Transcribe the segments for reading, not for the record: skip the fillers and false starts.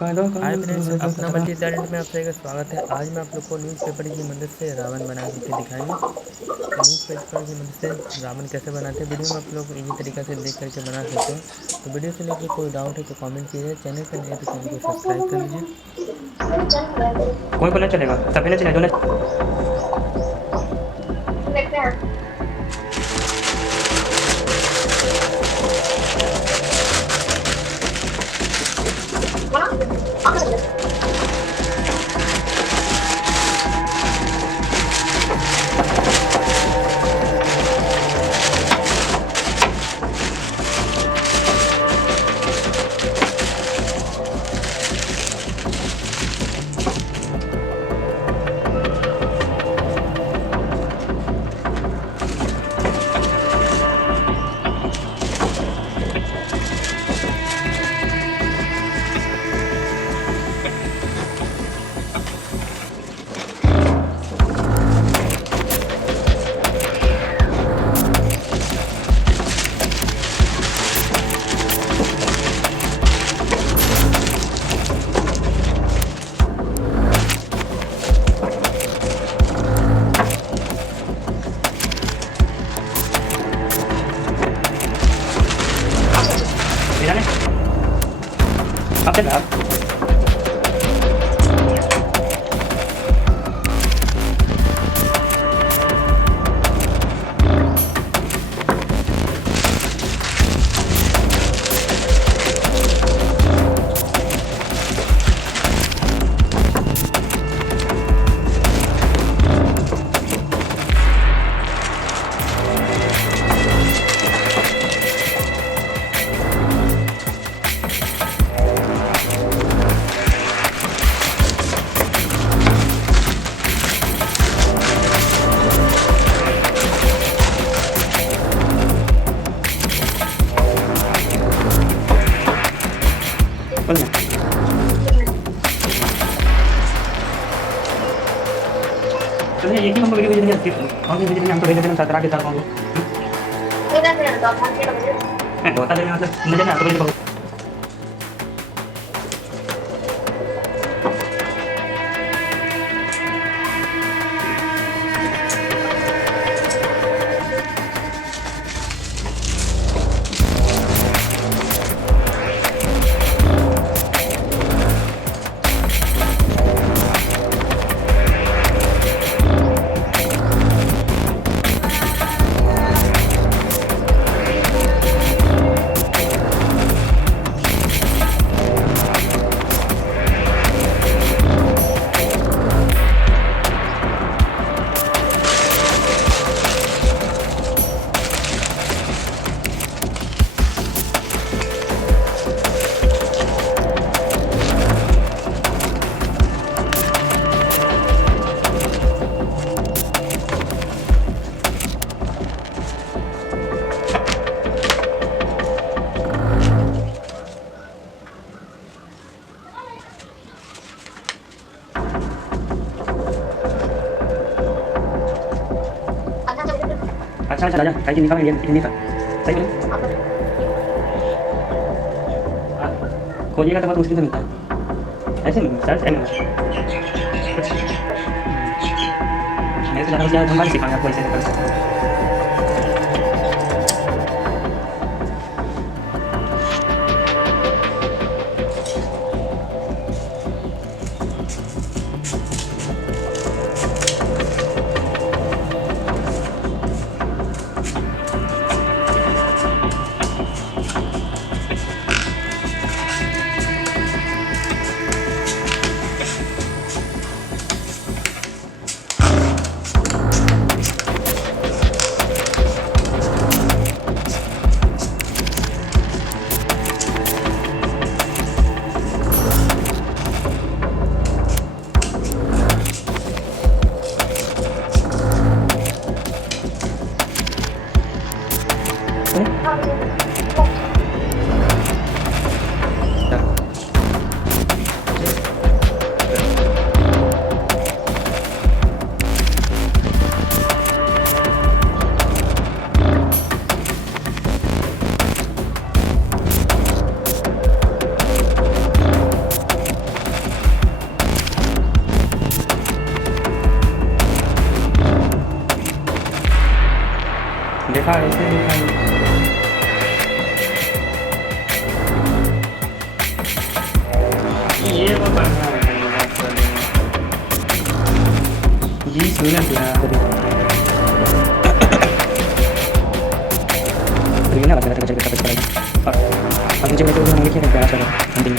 Hi friends, अपना multi talent में आप सभी का स्वागत है। आज मैं आप लोग को न्यूज़पेपर की मदद से रावण बना के दिखाएंगे। तो न्यूज़पेपर की मदद से रावण कैसे बनाते हैं वीडियो में आप लोग इजी तरीका से देख करके बना सकते हैं। तो वीडियो से लेके कोई डाउट है तो कमेंट कीजिए। चैनल पर नए हैं तो चैनल को सब्सक्राइब कर लीजिए। कोई को नहीं चलेगा, सभी नहीं चलेगा, जो नहीं देखते हैं। अब चल रहा बोल ना। तो ये एक ही हमको वीडियो भेज देंगे, और भी भेज देंगे, हमको भेज देंगे, साथ के साथ होंगे। तो बता देंगे, मतलब नजर ना तो भेज दो। अच्छा चला जा, काहे निकाल इंडिया हिंदी का सही बोले। खोजिएगा तो बहुत मुश्किल से मिलता है, ऐसे नहीं सर्च करना। मैं तो ज़्यादा हमारे सिखाएंगे आपको ऐसे कर सकते हैं। ऐसे दिखाई। ये वो करना है जी सुनना यार रिना लगा रहा है और मुझे तो हम लिखे थे प्यारा सा समथिंग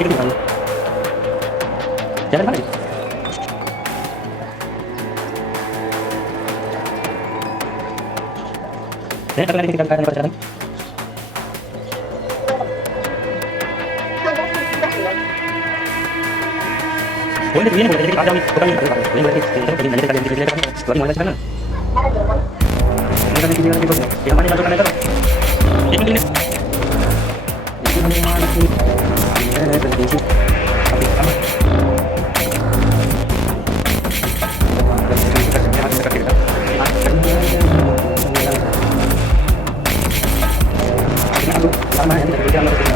एक दिखाओ ज्यादा भाई मैं तक नहीं करने पर चला कोई नहीं बोलते कि आ जाओ पता नहीं कोई बोलते कि कहीं मैंने कर दिया बाकी मोबाइल चलाना मैंने किया कि ये हमारे जादू करने करो एक मिनट ये कर दीजिए अभी काम sama